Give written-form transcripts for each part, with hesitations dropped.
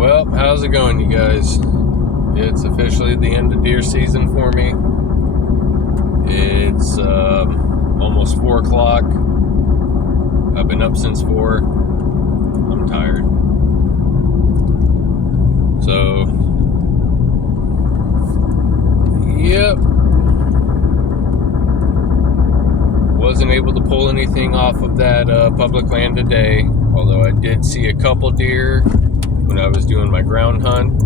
Well, how's it going, you guys? It's officially the end of deer season for me. It's almost 4 o'clock. I've been up since 4. I'm tired. So, yep. Wasn't able to pull anything off of that public land today, although I did see a couple deer when I was doing my ground hunt.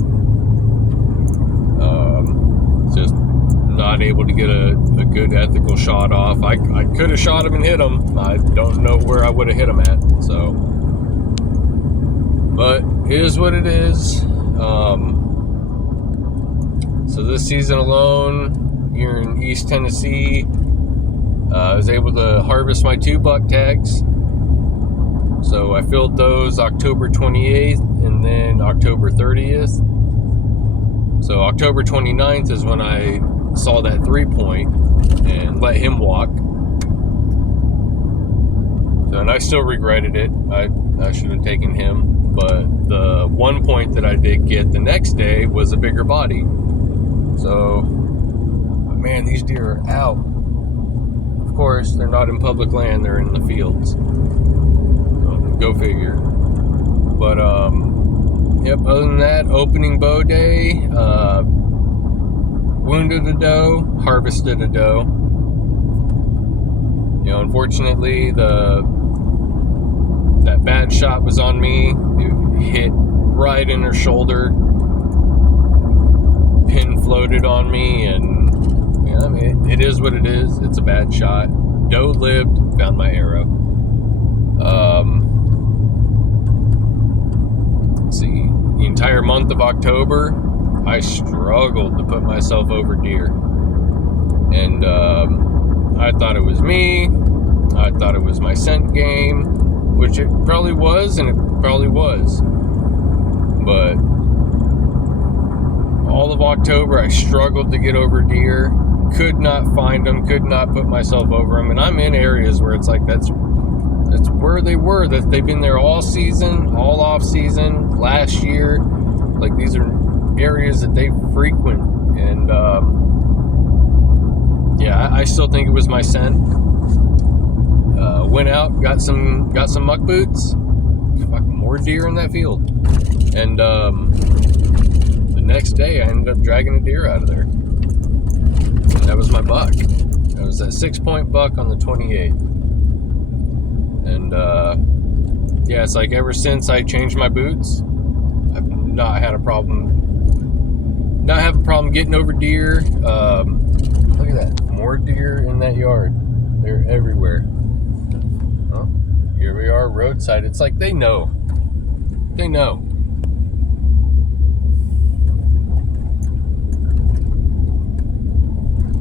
Just not able to get a good ethical shot off. I could have shot him and hit him. I don't know where I would have hit him at. So, but it is what it is. So this season alone, here in East Tennessee, I was able to harvest my 2 buck tags. So I filled those October 28th and then October 30th. So October 29th is when I saw that 3-point and let him walk. So, and I still regretted it. I should have taken him. But the 1 point that I did get the next day was a bigger body. So, man, these deer are out. Of course, they're not in public land, they're in the fields. Go figure. But, yep, other than that, opening bow day, wounded a doe, harvested a doe. You know, unfortunately, that bad shot was on me. It hit right in her shoulder. Pin floated on me, and you know, I mean, it is what it is. It's a bad shot. Doe lived, found my arrow. Let's see. The entire month of October, I struggled to put myself over deer. And I thought it was me. I thought it was my scent game, which it probably was, and it probably was. But all of October, I struggled to get over deer. Could not find them, could not put myself over them. And I'm in areas where it's like that's where they were. That they've been there all season, all off season, last year. Like, these are areas that they frequent. And yeah, I still think it was my scent. Went out, got some muck boots. Fucking more deer in that field. And the next day I ended up dragging a deer out of there. And that was my buck. That was that 6-point buck on the 28th. And yeah, it's like ever since I changed my boots, I've not had a problem. Not have a problem getting over deer. Look at that. More deer in that yard. They're everywhere. Oh, here we are, roadside. It's like they know. They know.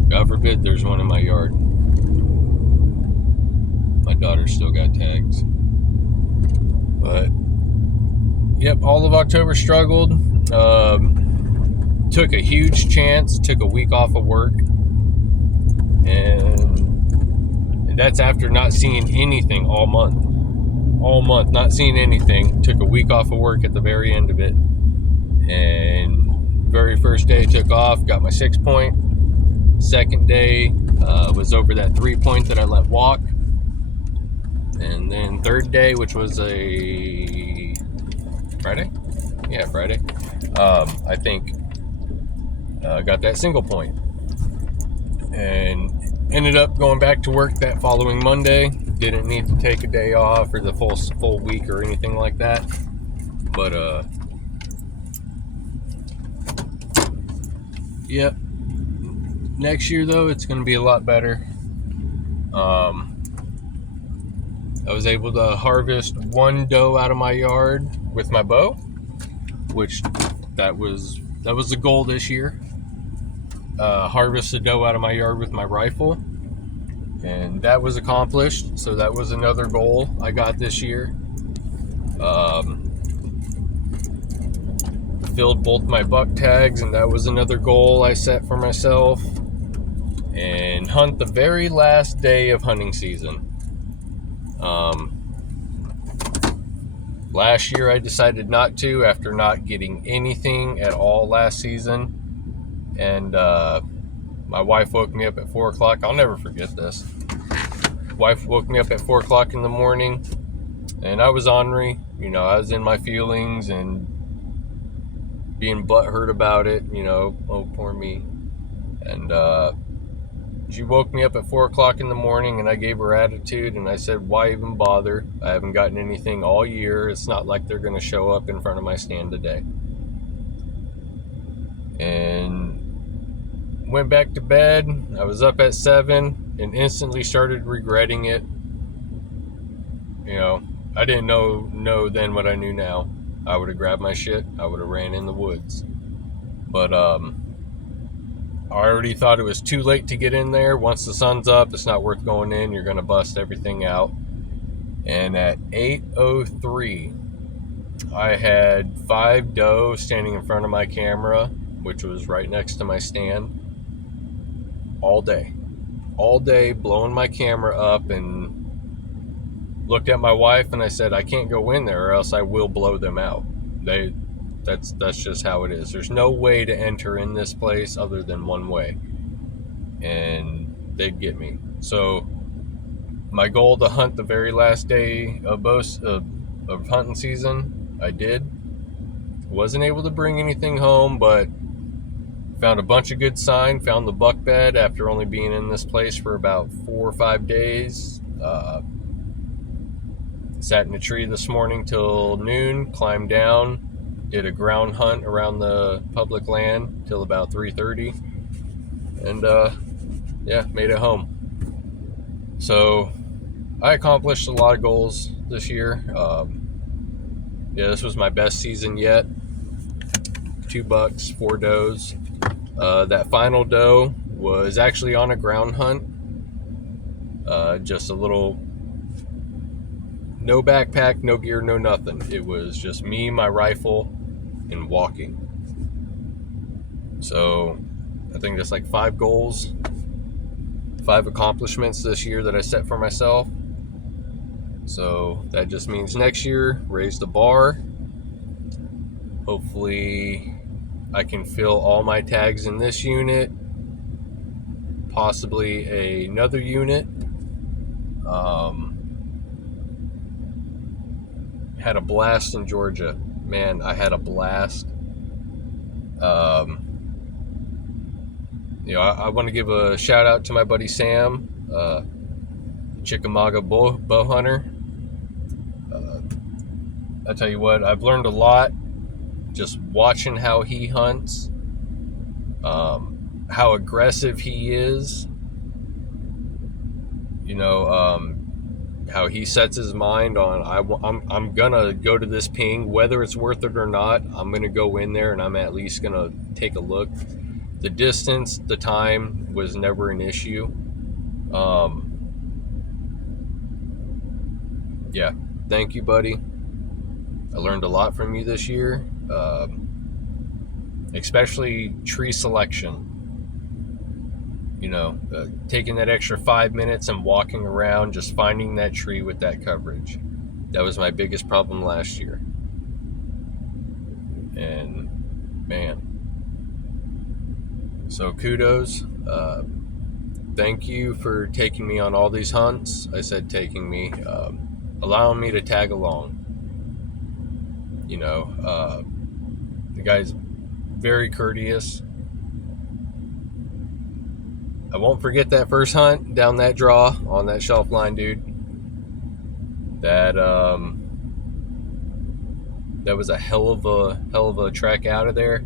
God forbid there's one in my yard. My daughter still got tags. But, yep, all of October struggled. Took a huge chance. Took a week off of work. And that's after not seeing anything all month. All month, not seeing anything. Took a week off of work at the very end of it. And very first day took off. Got my 6-point. Second day was over that 3-point that I let walk. And then third day, which was a Friday? Yeah, Friday. I think got that single point. And ended up going back to work that following Monday. Didn't need to take a day off or the full week or anything like that. But yep. Next year, though, it's going to be a lot better. I was able to harvest 1 doe out of my yard with my bow, which that was the goal this year. Harvest a doe out of my yard with my rifle, and that was accomplished. So that was another goal I got this year. Filled both my buck tags, and that was another goal I set for myself. And hunt the very last day of hunting season. Last year I decided not to after not getting anything at all last season. And my wife woke me up at 4 o'clock. I'll never forget this. Wife woke me up at 4 o'clock in the morning, and I was ornery. You know, I was in my feelings and being butthurt about it. You know, oh, poor me. And she woke me up at 4 o'clock in the morning, and I gave her attitude, and I said, why even bother? I haven't gotten anything all year. It's not like they're going to show up in front of my stand today. And went back to bed. I was up at 7 and instantly started regretting it. You know, I didn't know then what I knew now. I would have grabbed my shit. I would have ran in the woods. But I already thought it was too late to get in there. Once the sun's up, it's not worth going in. You're going to bust everything out. And at 8:03, I had 5 doe standing in front of my camera, which was right next to my stand, all day, blowing my camera up, and looked at my wife and I said, I can't go in there or else I will blow them out. That's just how it is. There's no way to enter in this place other than one way, and they'd get me. So my goal to hunt the very last day of hunting season, I did. Wasn't able to bring anything home, but found a bunch of good sign. Found the buck bed after only being in this place for about 4 or 5 days. Sat in a tree this morning till noon, climbed down, did a ground hunt around the public land till about 3:30, and yeah, made it home. So I accomplished a lot of goals this year. Yeah, this was my best season yet. 2 bucks, 4 does. That final doe was actually on a ground hunt. Just a little, no backpack, no gear, no nothing. It was just me, my rifle, and walking. So I think that's like 5 goals, 5 accomplishments this year that I set for myself. So that just means next year, raise the bar. Hopefully I can fill all my tags in this unit, possibly another unit. Had a blast in Georgia. Man, I had a blast. You know, I want to give a shout out to my buddy Sam, Chickamauga bow hunter. I tell you what, I've learned a lot just watching how he hunts, how aggressive he is. You know, how he sets his mind on, I'm gonna go to this ping, whether it's worth it or not. I'm gonna go in there and I'm at least gonna take a look. The distance, the time was never an issue. Yeah, thank you, buddy. I learned a lot from you this year, especially tree selection. You know, taking that extra 5 minutes and walking around, just finding that tree with that coverage. That was my biggest problem last year. And man, so kudos. Thank you for taking me on all these hunts. I said taking me, allowing me to tag along. You know, the guy's very courteous. I won't forget that first hunt down that draw on that shelf line, dude. That that was a hell of a trek out of there,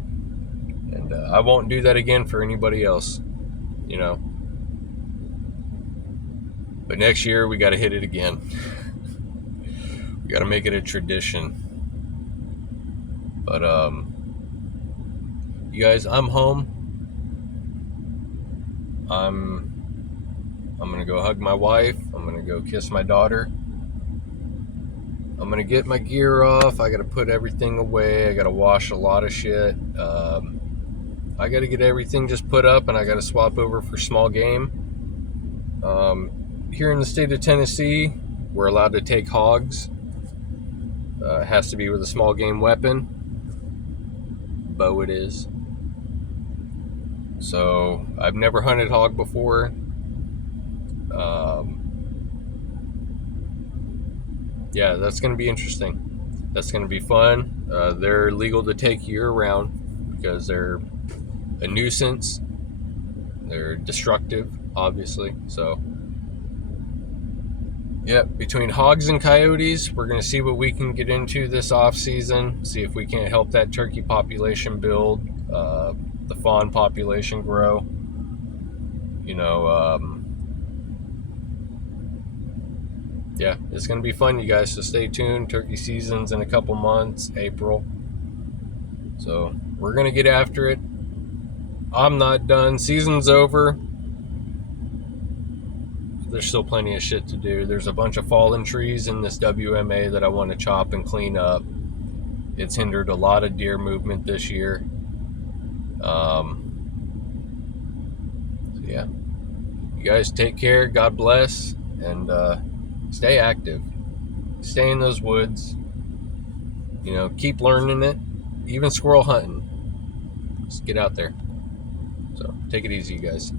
and I won't do that again for anybody else, you know. But next year we got to hit it again. We got to make it a tradition. But you guys, I'm home. I'm gonna go hug my wife. I'm gonna go kiss my daughter. I'm gonna get my gear off. I gotta put everything away. I gotta wash a lot of shit. I gotta get everything just put up, and I gotta swap over for small game. Here in the state of Tennessee, we're allowed to take hogs. It has to be with a small game weapon. Bow it is. So I've never hunted hog before. Yeah, that's going to be interesting. That's going to be fun. They're legal to take year-round because they're a nuisance. They're destructive, obviously. So, yeah, between hogs and coyotes, we're going to see what we can get into this off-season. See if we can't help that turkey population build, the fawn population grow. You know, yeah, it's going to be fun, you guys, so stay tuned. Turkey season's in a couple months, April. So we're going to get after it. I'm not done. Season's over. There's still plenty of shit to do. There's a bunch of fallen trees in this WMA that I want to chop and clean up. It's hindered a lot of deer movement this year. So yeah, you guys take care. God bless, and stay active. Stay in those woods. You know, keep learning it. Even squirrel hunting. Just get out there. So take it easy, you guys.